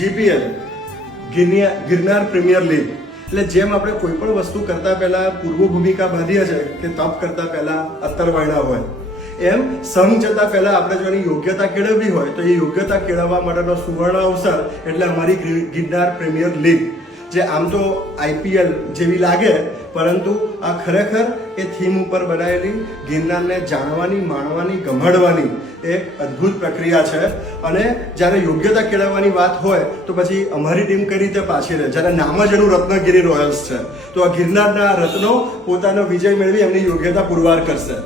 GPL Girnar premier league એટલે જેમ આપણે કોઈ પણ વસ્તુ કરતા પહેલા પૂર્વ ભૂમિકા બાંધીએ છીએ કે તપ કરતા પહેલા અત્તરવાયણા હોય, એમ સંઘ જતા પહેલા આપણે જો એની યોગ્યતા કેળવવી હોય તો એ યોગ્યતા કેળવવા માટેનો સુવર્ણ અવસર એટલે અમારી ગિરનાર પ્રીમિયર લીગ, જે આમ તો આઈપીએલ જેવી લાગે પરંતુ આ ખરેખર એ થીમ ઉપર બનાવેલી ગિરનારને જાણવાની, માણવાની, ગમાડવાની એક અદ્ભુત પ્રક્રિયા છે. અને જ્યારે યોગ્યતા કેળવવાની વાત હોય તો પછી અમારી ટીમ કઈ રીતે પાછી રહે, જ્યારે નામ જ એનું રત્નગીરી રોયલ્સ છે, તો આ ગિરનારના રત્નો પોતાનો વિજય મેળવી એમની યોગ્યતા પુરવાર કરશે.